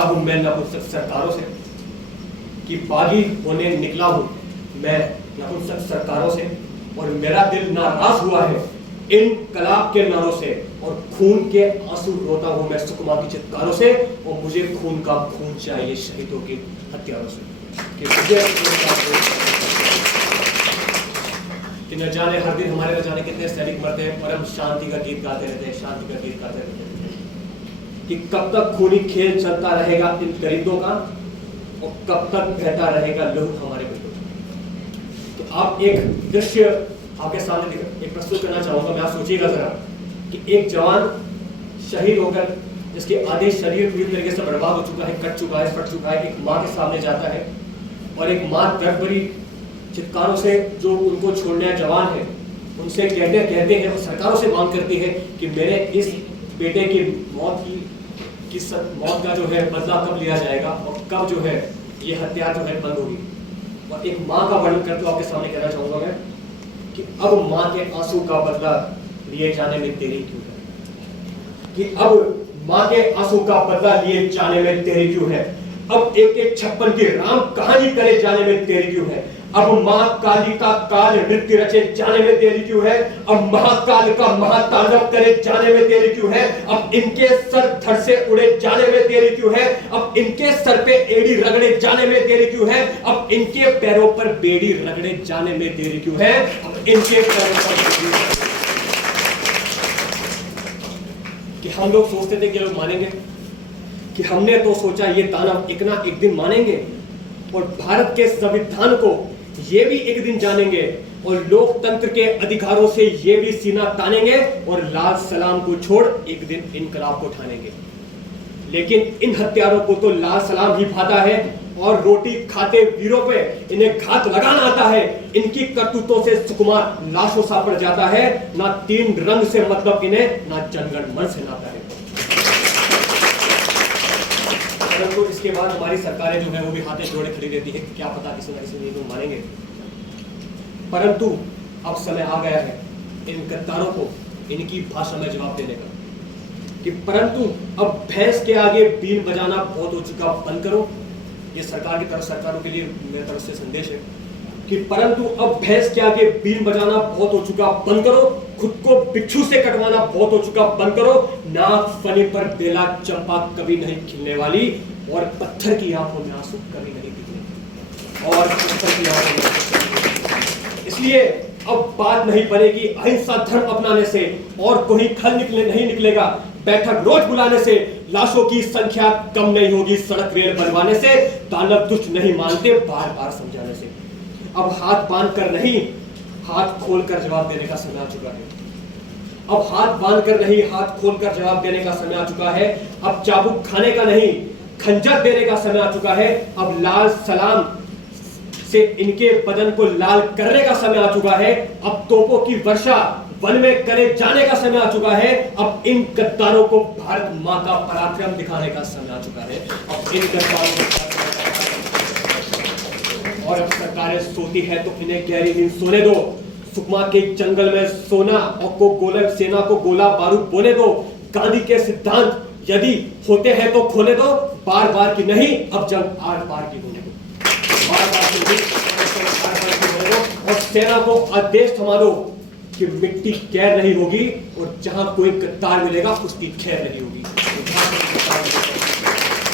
हूं मैं नपुंसक सरकारों से कि बागी होने निकला हूं मैं नपुंसक सरकारों से, और मेरा दिल नाराज हुआ है इनकलाब के नारों से, और खून के आंसू रोता हूं मैं सुकमा की चित्कारों से, और मुझे खून का खून चाहिए शहीदों के हथियारों से। कि न जाने हर दिन हमारे न जाने कितने सैनिक मरते हैं, और हम शांति का गीत गाते रहते हैं, शांति का गीत गाते रहते हैं कि कब तक खूनी खेल चलता रहेगा इन गरीबों का, और कब तक बहता रहेगा लहू हमारे बच्चों का। तो आप एक दृश्य आपके सामने एक प्रस्तुत करना चाहूंगा, मैं आप सोचिएगा जरा कि एक जवान शहीद होकर जिसके आधे शरीर पूरी तरीके से बर्बाद हो चुका है, कट चुका है, फट चुका है, एक माँ के सामने जाता है, और एक माँ दर्द भरी चित्कारों से जो उनको छोड़ने जवान है उनसे कहते हैं और सरकारों से मांग करती है कि मेरे इस बेटे की मौत का जो है बदला कब लिया जाएगा, और कब जो है ये हत्या जो है बंद होगी। और एक माँ का वर्णन करके आपके सामने कहना चाहूंगा मैं कि अब माँ के आंसू का बदला लिए जाने में देरी क्यों है, कि अब माँ के आंसू का बदला लिए जाने में देरी क्यों है, अब एक 56 की राम कहानी करे जाने में देरी क्यों है, अब महाकाली का काल नृत्य रचे जाने में देरी क्यों है, अब महाकाल का महातांडव करे जाने में देरी क्यों है, अब इनके सर धड़ से उड़े जाने में देरी क्यों है, अब इनके सर पे एड़ी रगड़े जाने में देरी क्यों है, अब इनके पैरों पर बेड़ी रगड़े जाने में देरी क्यों है, अब इनके पैरों पर कि हम लोग सोचते थे कि लोग मानेंगे, कि हमने तो सोचा ये दानव एक ना एक दिन मानेंगे और भारत के संविधान को ये भी एक दिन जानेंगे, और लोकतंत्र के अधिकारों से ये भी सीना तानेंगे, और लाल सलाम को छोड़ एक दिन इनकलाब को ठानेंगे। लेकिन इन हत्यारों को तो लाल सलाम ही भाता है, और रोटी खाते वीरों पे इन्हें घात लगाना आता है। इनकी करतूतों से सुकुमा लाशों सा पड़ जाता है, ना 3 रंग से मतलब इन्हें, ना जनगण मन से नाता है। परंतु इसके बाद हमारी सरकारें जो है वो भी हाथे जोड़े खड़ी रहती है, क्या पता किसी ना किसी दिन लोग मानेंगे। परंतु अब समय आ गया है इन गद्दारों को इनकी भाषा में जवाब देने का, कि परंतु अब भैंस के आगे बीन बजाना बहुत हो चुका, बंद करो। ये सरकार की तरफ, सरकारों के लिए मेरी तरफ से संदेश है कि परंतु अब भैंस के आगे बीन बजाना बहुत हो चुका, बंद करो। खुद को बिच्छू से कटवाना बहुत हो चुका, बंद करो। नाक फनी पर बेला चंपा कभी नहीं खिलने वाली, और पत्थर की आंखों में आंसू कभी नहीं गिरने, और पत्थर की आंखों में आंसू। इसलिए अब बात नहीं बनेगी अहिंसा धर्म अपनाने से, और कोई खल नहीं निकलेगा बैठक रोज बुलाने से, लाशों की संख्या कम नहीं होगी सड़क रेल बनवाने से, दानव दुष्ट नहीं मानते बार बार समझाने से। अब हाथ बांध कर नहीं, हाथ खोलकर जवाब देने का समय आ चुका है। अब हाथ बांध कर नहीं, हाथ खोलकर जवाब देने का समय आ चुका है। अब चाबुक खाने का नहीं, खंजर देने का समय आ चुका है। अब लाल सलाम से इनके बदन को लाल करने का समय आ चुका है। अब तोपों की वर्षा वन में करे जाने का समय आ चुका है। अब इन गद्दारों को भारत मां का पराक्रम दिखाने का समय आ चुका है। अब इन गद्दारों को, और अब सरकारें सोती है तो इन्हें गहरी नींद सोने दो। सुकमा के जंगल में सोना और को गोलक सेना को गोला बारूद बोने दो। गांधी के सिद्धांत यदि होते हैं तो खोने दो, बार बार की नहीं, अब जंग आर पार की होने दो, बार बार की नहीं, आर पार की होने दो। और सेना को आदेश थमा दो कि मिट्टी खैर नहीं होगी, और जहां कोई गद्दार मिलेगा उसकी खैर नहीं होगी।